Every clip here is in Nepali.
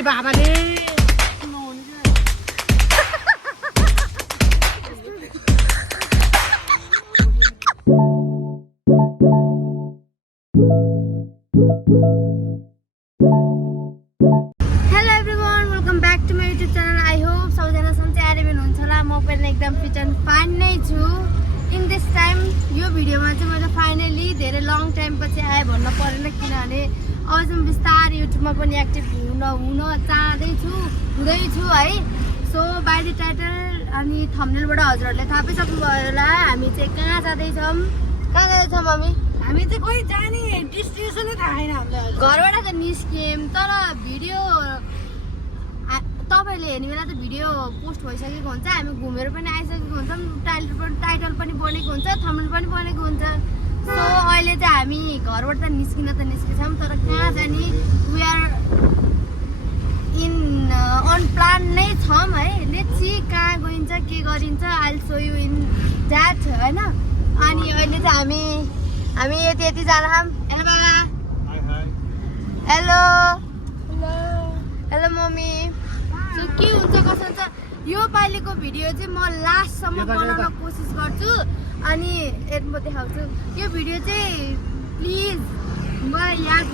कि बाबाले hello everyone welcome back to my YouTube channel I hope सबैजना सन्चै आएर हुनुहुन्छ होला म पनि एकदम फिट एन्ड फाइन नै छु इन दिस टाइम यो भिडियोमा चाहिँ मैले फाइनली धेरै लङ टाइम पछि आएँ भन्न परेन किनभने अब चाहिँ बिस्तारै युट्युबमा पनि एक्टिभ हुन चाहँदैछु हुँदैछु है सो बाइ द टाइटल अनि थम्बनेलबाट हजुरहरूले थाहा पाइसक्नुभयो होला हामी चाहिँ कहाँ जाँदैछौँ मम्मी हामी चाहिँ कोही जाने डेस्टिनेसनै थाहा छैन हामीलाई घरबाट त निस्क्यौँ तर भिडियो तपाईँहरूले हेर्ने बेला त भिडियो पोस्ट भइसकेको हुन्छ हामी घुमेर पनि आइसकेको हुन्छौँ टाइटल पनि बनेको हुन्छ थम्बनेल पनि बनेको हुन्छ सो अहिले चाहिँ हामी घरबाट त निस्केछौँ तर कहाँ जाने we are in an plan नै छौँ है लेट्स सी कहाँ गइन्छ के गरिन्छ I will show you in that होइन अनि अहिले चाहिँ हामी यति जाँदा हेलो बाबा हेलो हेलो मम्मी सो के हुन्छ कसो हुन्छ यो पालिको भिडियो चाहिँ म लास्टसम्म बनाउन कोसिस गर्छु अनि म देखाउँछु यो भिडियो चाहिँ प्लिज मलाई याद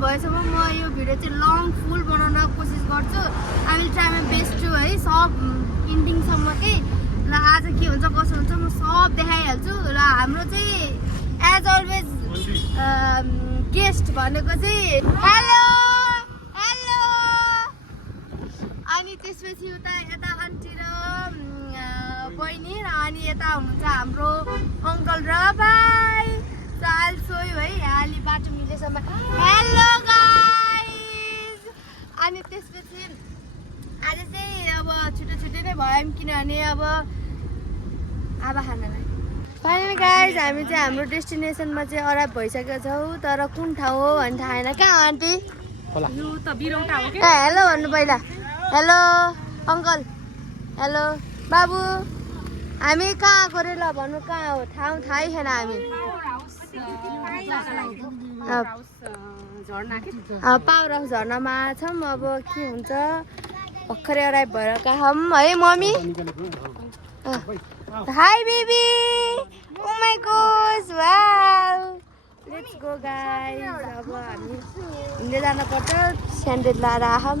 भएसम्म म यो भिडियो चाहिँ लङ फुल बनाउन कोसिस गर्छु I will try my best to है सब इन्डिङसम्मकै ल आज के हुन्छ कसो हुन्छ म सब देखाइहाल्छु र हाम्रो चाहिँ एज अलवेज गेस्ट भनेको चाहिँ हेलो हेलो अनि त्यसपछि यता आन्टी र बहिनी र अनि यता हुनुहुन्छ हाम्रो अङ्कल र भाइ चाल सोयो है अलि बाटो मिलेसम्म हेलो गाइज अनि त्यसपछि आज चाहिँ अब छिटो नै भयौँ किनभने अब आबा खानालाई फाइनली गाइज हामी चाहिँ हाम्रो डेस्टिनेसनमा चाहिँ अराइभ भइसकेका छौँ तर कुन ठाउँ हो भन्ने थाहा छैन कहाँ आन्टी यो त बिरौटा हो के हेलो भन्नु पहिला हेलो अङ्कल हेलो बाबु हामी कहाँ आएको रे ल भन्नु कहाँ हो ठाउँ थाहै छैन हामी पावर हाउस झर्नामा छौँ अब के हुन्छ भर्खरै अराइभ भएर कहाँ है mummy hi baby oh my gosh wow let's go guys अब हामी हिँड्दै जानुपर्छ स्यान्डल लाएर आँखौँ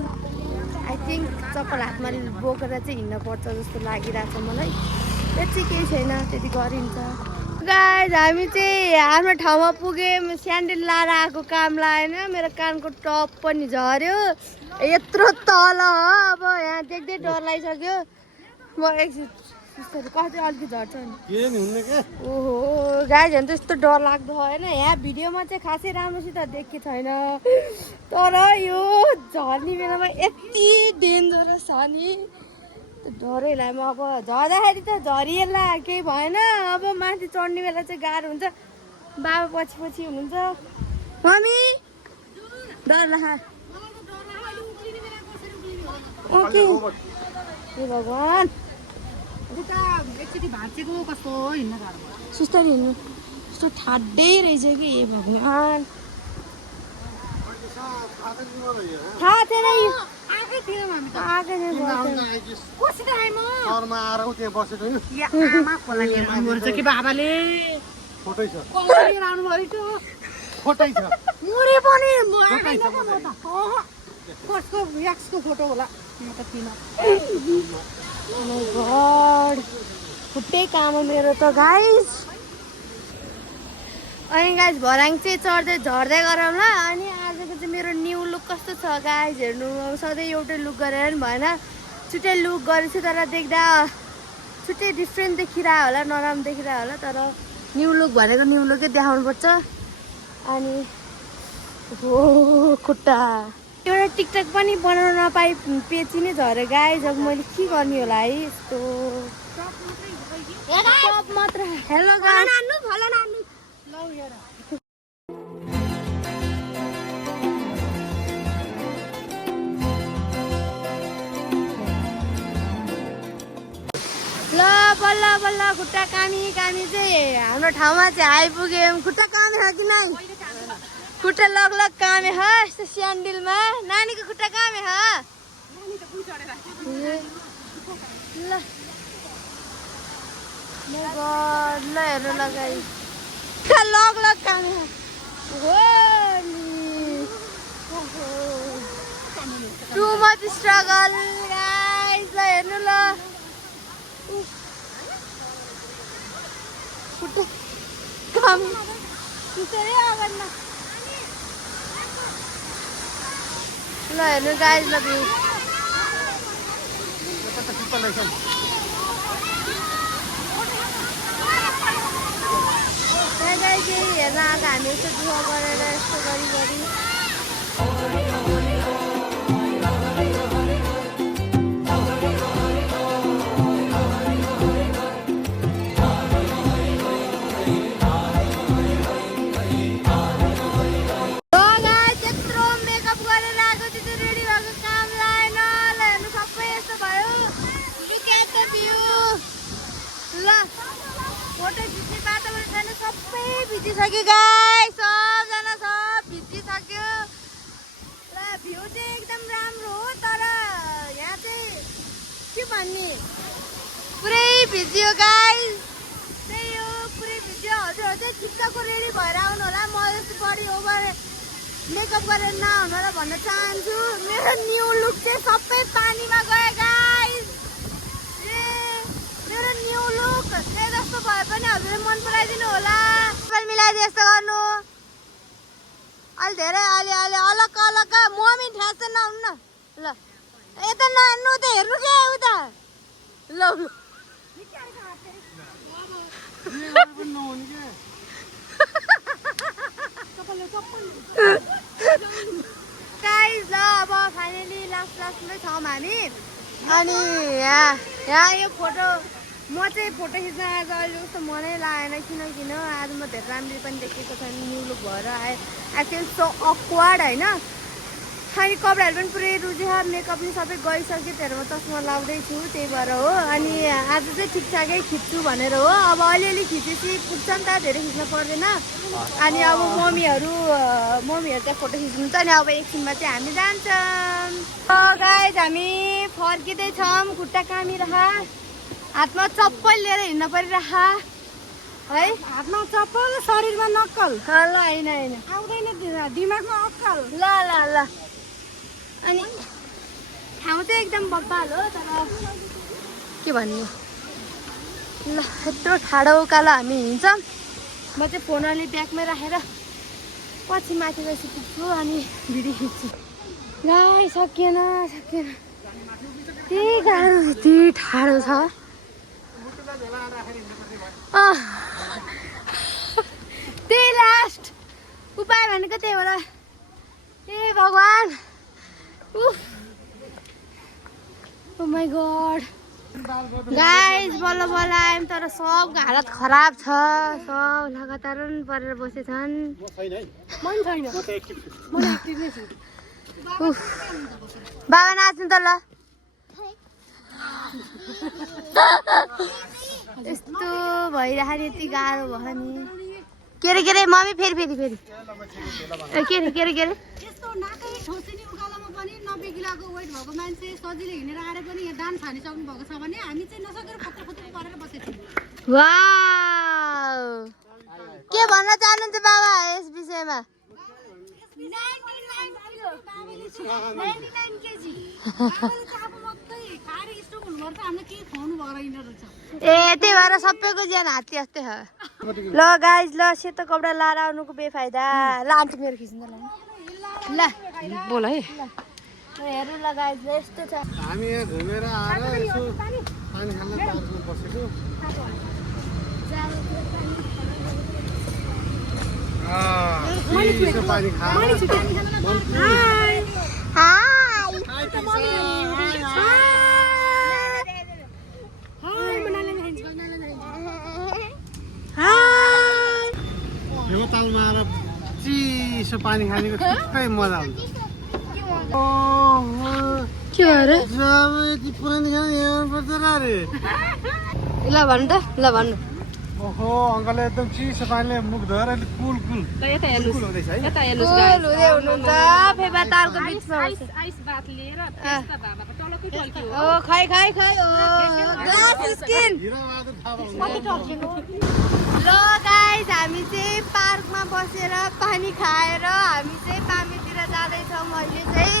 आई थिङ्क चप्पल हातमा बोकेर चाहिँ हिँड्नुपर्छ जस्तो लागिरहेको छ मलाई त्यो चाहिँ केही छैन त्यति गरिन्छ गाइस हामी चाहिँ आफ्नो ठाउँमा पुग्यौँ स्यान्डल लाएर आएको काम लागेन मेरो कानको टप पनि झऱ्यो यत्रो तल हो अब यहाँ देख्दै डर लागिसक्यो म एकछिन कति अलिकति झर्छ नि ओहो गाइजहरू त यस्तो डर लाग्दो होइन यहाँ भिडियोमा चाहिँ खासै राम्रोसित देखेको छैन तर यो झर्ने बेलामा यति डेन्जरस छ नि डरै लाग्यो म अब झर्दाखेरि त झरिएला केही भएन अब माथि चढ्ने बेला चाहिँ गाह्रो हुन्छ बाबा पछि हुनुहुन्छ मम्मी डर लाग्छ ओके ए भगवान् एकचोटि भाँचेको कस्तो हिँड्न गाह्रो सुस्तारी हिँड्नु कस्तो ठाडै रहेछ कि ए भगवान् थाहा थिएन आएकै थिएनौँ हामी त आएकै कसित आएँ म घरमा आएर त्यहाँ बसेको होइन आमा खोला लिएर आउनु कि बाबाले फोटै छ खोला लिएर आउनु पऱ्यो फोटै छ मुरी पनि कसको एक्सको फोटो होला म त किन गड खुट्टै काम हो मेरो त गाइस अनि गाइस भराङ चाहिँ झर्दै गरौँ ल अनि आजको चाहिँ मेरो न्यू लुक कस्तो छ गाइस हेर्नु सधैँ एउटै लुक गरेर पनि भएन छुट्टै लुक गरेको छु तर देख्दा छुट्टै डिफ्रेन्ट देखिरह्यो होला नराम्रो देखिरह्यो होला तर न्यू लुक भनेको न्यू लुकै देखाउनुपर्छ अनि हो खुट्टा एउटा टिकटक पनि बनाउन नपाइ पेची नै झऱ्यो गाइस अब मैले के गर्ने होला है यस्तो मात्र हेलो गाइस ल बल्ल बल्ल खुट्टा कामी चाहिँ हाम्रो ठाउँमा चाहिँ आइपुग्यौँ खुट्टा कामी छ कि नै खुट्टा लग लग काम है यस्तो स्यान्डलमा नानीको खुट्टा काम है ल ल हेर्नु लगाइ खुट्टा लग लग काम है टु मच स्ट्रगल गाइस ल हेर्नु ल खुट्टा काम त्यसरी आगनमा ल हेर्नु गाइस ल भ्यू गाइस हेर्न आएको हामी यस्तो दुःख गरेर यस्तो गरी भिजिसक्यो गाइस सबजना सब भिजिसक्यो ल भ्यू चाहिँ एकदम राम्रो हो तर यहाँ चाहिँ के भन्ने पुरै भिजियो गाइस त्यही हो पुरै भिजियो हजुरहरू चाहिँ ठिक्कको रेडी भएर आउनु होला म जस्तो बडी ओभर मेकअप गरेर नआउनु भन्न चाहन्छु मेरो न्यू लुक चाहिँ सबै पानीमा गयो गाइस मेरो न्यू लुक त्यही जस्तो भए पनि हजुरले मन पराइदिनु होला मिलाइदिए यस्तो गर्नु अलि धेरै अलि अलि अलग अलग मम्मी ठ्यास नहुनु न ल यता नहेर्नु त हेर्नु के उता ल गाइस ल अब फाइनली लास्टमै छौँ हामी अनि यहाँ यो फोटो म चाहिँ फोटो खिच्न आज अहिले जस्तो मनै लागेन किन आज म धेरै राम्ररी पनि देखेको छैन न्यू लुक भएर आएँ आई फिल सो अक्वर्ड होइन अनि कपडाहरू पनि पुरै रुझ्यो मेकअप पनि सबै गइसक्यो त्यही म चस्मा लाउँदैछु त्यही भएर हो अनि आज चाहिँ ठिकठाकै खिच्छु भनेर हो अब अलिअलि खिचेपछि पुग्छ नि त धेरै खिच्न पर्दैन अनि अब मम्मीहरू चाहिँ फोटो खिच्नुहुन्छ अनि अब एकछिनमा चाहिँ हामी जान्छौँ गाइस हामी फर्किँदैछौँ खुट्टा कामिरह हातमा चप्पल लिएर हिँड्न परिरह है हातमा चप्पल शरीरमा नक्कल ल होइन आउँदैन दिमागमा अक्कल ल ल ल अनि ठाउँ चाहिँ एकदम बब्बाल हो तर के भन्ने ल यत्रो ठाडो उकालो हामी हिँड्छौँ म चाहिँ फोन अलि ब्यागमै राखेर पछि माथि गएपछि पुग्छु अनि भिडियो खिच्छु गाई सकिएन त्यही गाह्रो त्यही ठाडो छ त्यही लास्ट उपाय भनेको त्यही होला ए भगवान् ओ माई गॉड गाइस बल्ल बल्ल आयौँ तर सबको हालत खराब छ सब लगातार परेर बसेछन् बाबा नाच्नु त ल यस्तो भइराखेको यति गाह्रो भयो नि के अरे मम्मी फेरि के अरे यस्तो नाकै ठोसिनी उकालोमा पनि 90 किलोको वेट भएको मान्छे सजिलै हिँडेर आएर पनि यहाँ डान्स हानिसक्नु भएको छ भने हामी चाहिँ नसकेर फुत्तुक परेर बसेछौँ वाउ के भन्न चाहनुहुन्छ बाबा यस विषयमा 99 केजी ए त्यही भएर सबैको ज्यान हात्ती जस्तै छ ल गाइज ल सेतो कपडा लाएर आउनुको बेफाइदा ल आन्टी मेरो खिच्नु ल बोल है हेर्नु ल गाइज यस्तो छ हामी यहाँ घुमेर आएर यसो पानी खान पार्कमा बसेको चिसो पानी खाएर तालमा आएर चिसो पानी खानेको ठिकै मजा हुन्छ के अरे जब यति पुरानो खाना यहाँ पर्छ र अरे ल भन्नु त ल भन्नु ओहो अङ्कलले एकदम चिसो पानीले मुख धोएर अहिले कुल कुल ल यता हेर्नुहोस् कुल हुँदैछ है यता हेर्नुहोस् कुल guys। हुँदै हुनुहुन्छ फेवा तालको बिचमा आइस आइस बात लिएर त्यस्ता भाबाको तलकै टल्क्यो ओ खै खै खै ओ ग्लास स्किन हिराबहादुर थापा ल गाइस हामी चाहिँ पार्कमा बसेर पानी खाएर हामी चाहिँ पामीतिर जाँदैछौँ अहिले चाहिँ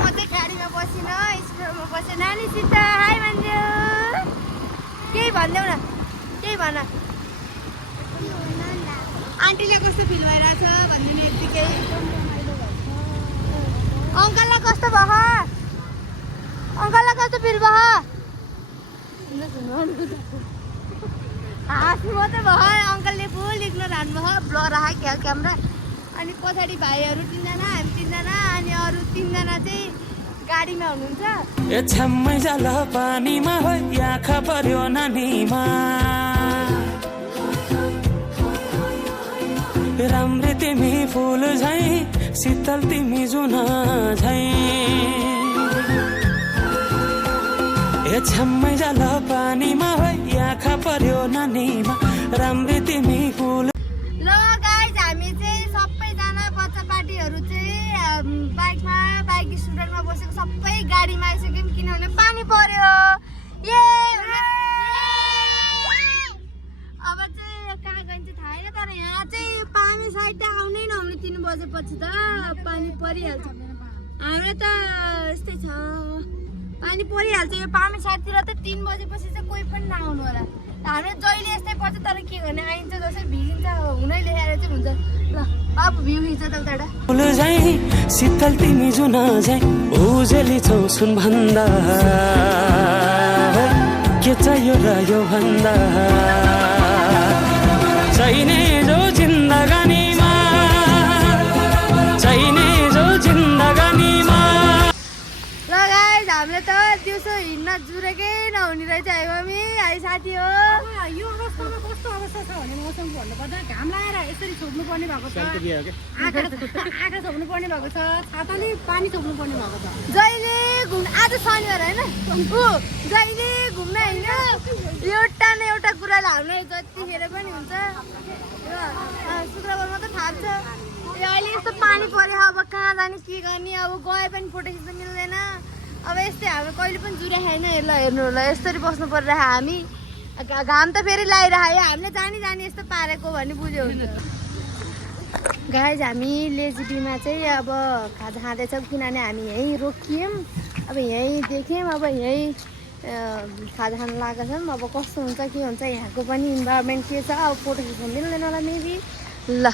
म चाहिँ गाडीमा बसिनँ स्कुलमा बसेँ नानीसित हाई भन्दियो केही भनिदेऊ न केही भन आन्टीलाई कस्तो फिल भइरहेछ भनिदिनु यत्तिकै अङ्कललाई कस्तो भयो अङ्कललाई कस्तो फिल भयो हाँस्नु मात्रै भयो अङ्कलले फुल इग्नोर हान्नुभयो ब्लर आयो क्यामेरा अनि पछाडि भाइहरू 3 जना हामी 3 जना अनि अरू 3 जना चाहिँ गाडीमा हुनुहुन्छ ए छम्मै जाल पानीमा हो आँखा पर्यो नानीमा राम्रै तिमी फुल झै शीतल तिमी जुन झै ए छम्मै जाल पानीमा हो आँखा पर्यो नानीमा राम्रै तिमी फुल ल गाइज हामी चाहिँ सबैजना बच्चा पार्टीहरू चाहिँ बाइक स्टुडेन्टमा बसेको सबै गाडीमा आइसक्यौँ किनभने पानी पर्यो अब चाहिँ कहाँ गइन्छ थाहा छैन तर यहाँ चाहिँ पानी साइड आउनै नहुने 3 बजेपछि त पानी परिहाल्छ हाम्रो त यस्तै छ पानी परिहाल्छ यो पानी साइडतिर त 3 बजेपछि चाहिँ कोही पनि नआउनु होला हाम्रो जहिले यस्तै पर्छ तर के गर्ने आइन्छ जसै भिजिन्छ हुनै लेखेर चाहिँ हुन्छ ल बाबु भ्यू खिच्छ त उताबाट फुल झै शीतल तिमी जुन झै उजेली छौ सुन भन्दा के चाहियो र यो भन्दा चाहिने जो जिन्दगानीमा चाहिने जो जिन्दगानीमा ल गाइस हामीले त दिउँसो हिँड्न जुरेकै नहुने रहेछ है मम्मी है साथी हो यो अवस्थामा कस्तो अवस्था छ भने मौसमको भन्नुपर्दा घाम लगाएर यसरी छोप्नु पर्ने भएको छ आँखा छोप्नु पर्ने भएको छ छाताले पानी छोप्नु पर्ने भएको छ जहिले घुम्न आज शनिबार होइन जहिले घुम्न होइन एउटा न एउटा कुराले हामीलाई जतिखेर पनि हुन्छ शुक्रबार मात्रै थाहा छ अहिले यस्तो पानी पर्यो अब कहाँ जाने के गर्ने अब गए पनि फोटो खिच्न मिल्दैन अब यस्तै हामी कहिले पनि जुरे छैन ल हेर्नु होला यसरी बस्नु परिरहेको हामी घाम त फेरि लगाइरहेको हामीले जानी यस्तो पारेको भन्ने बुझ्यो हुन्छ गाइज हामी लेजिबीमा चाहिँ अब खाजा खाँदैछौँ किनभने हामी यहीँ रोकियौँ अब यहीँ देख्यौँ अब यहीँ खाजा खान लागेका छौँ अब कस्तो हुन्छ के हुन्छ यहाँको पनि इन्भाइरोमेन्ट के छ अब फोटो खिच्न मिल्दैन होला मेबी ल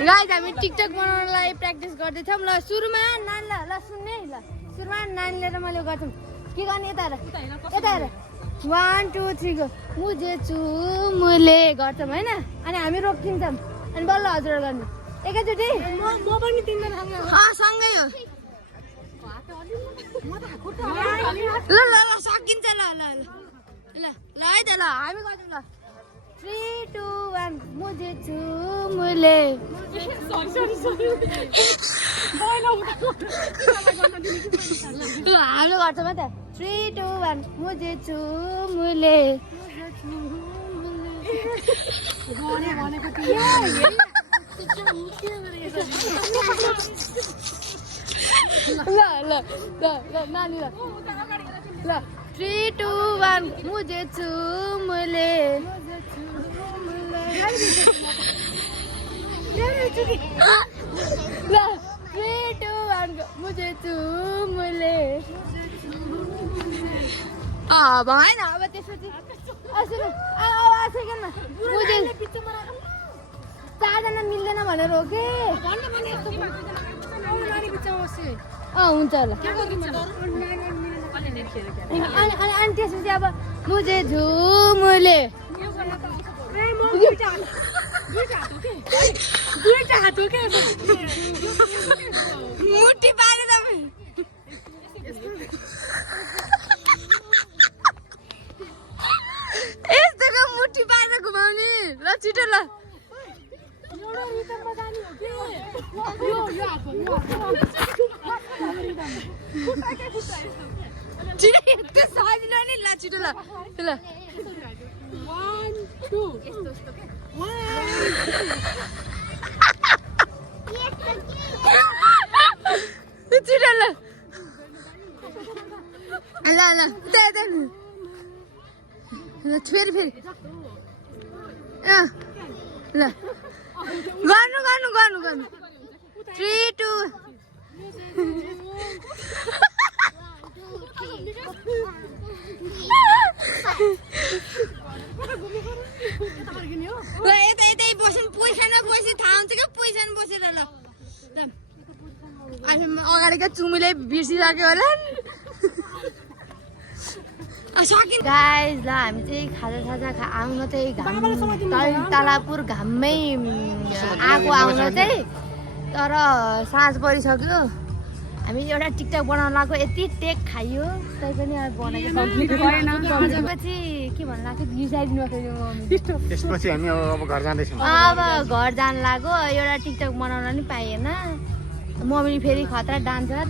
गाइज हामी टिकटक बनाउनलाई प्र्याक्टिस गर्दैछौँ ल सुरुमा नानी ल सुन्ने ल सुरुमा नानी लिएर मैले गर्छौँ के गर्ने यता हेर 1 2 3 गो मुझे चुमुले गर्छौँ होइन अनि हामी रोकिन्छौँ अनि बल्ल हजुर गर्ने एकैचोटि म पनि 3 जना सँगै हो ल ल ल सकिन्छ ल ल ल ल है त ल हामी गर्छौँ ल 3 2 1 मुझे चुमुले हामी गर्छौँ है त 3 2 1 मुझे चुमुले ल नानी ल 3 2 1 मुझे चुमुले ल 3 2 1 मुझे चुमुले भएन अब त्यसपछि सेकेन्डमा मुझे 4 जना मिल्दैन भनेर हो कि हुन्छ ल अनि त्यसपछि अब मुझे झुमुले मुठी पारे तपाईँ यस्तोको मुठी पारेर घुमाउने ल छिटो ल छिटो यस्तो सजिलो नि ल छिटो ल ल 1 2 छिटो ल ल ल ल फेरि फेरि ल गर्नु गर्नु गर्नु गर्नु 3 2 यता यतै बस्नु पैसामा बसी थाहा हुन्छ क्या पैसामा बसेर ल अगाडिको चुमीले बिर्सिसक्यो होला गाइज ल हामी चाहिँ खाजा आउन चाहिँ तलापुर घाममै आएको आउन चाहिँ तर साँझ परिसक्यो हामी एउटा टिकटक बनाउन लाग्यो यति टेक खाइयो तै पनि अब बनाएको पछि के भन्नु लाग्यो बिर्साइदिनु भएको त्यसपछि हामी अब घर जाँदैछौँ अब घर जान लाग्यो एउटा टिकटक बनाउन नि पाइएन मम्मी फेरि खतरा डान्सर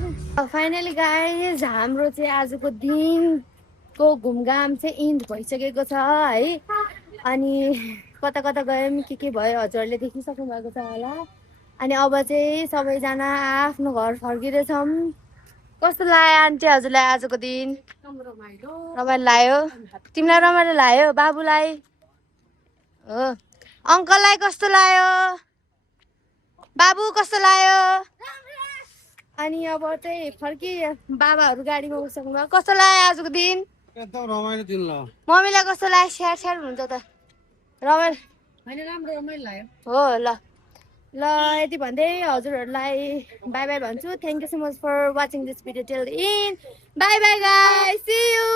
फाइनली गाइज हाम्रो चाहिँ आजको दिनको घुमघाम चाहिँ इन्ड भइसकेको छ है अनि कता कता गयौँ के भयो हजुरहरूले देखिसक्नु भएको छ होला अनि अब चाहिँ सबैजना आफ्नो घर फर्किँदैछौँ कस्तो लाग्यो आन्टी हजुरलाई आजको दिन रमाइलो लाग्यो तिमीलाई रमाइलो लाग्यो बाबुलाई हो अङ्कललाई कस्तो लाग्यो बाबु कस्तो लाग्यो अनि अब चाहिँ फर्की बाबाहरू गाडीमा बसिसक्नु भयो कस्तो लाग्यो आजको दिन एकदम रमाइलो दिन ल मम्मीलाई कस्तो लाग्यो स्याहार स्याहार हुन्छ त रमाइलो राम्रो रमाइलो लाग्यो हो ल ल यति भन्दै हजुरहरूलाई बाई बाई भन्छु thank you so much for watching this video till in bye bye guys see you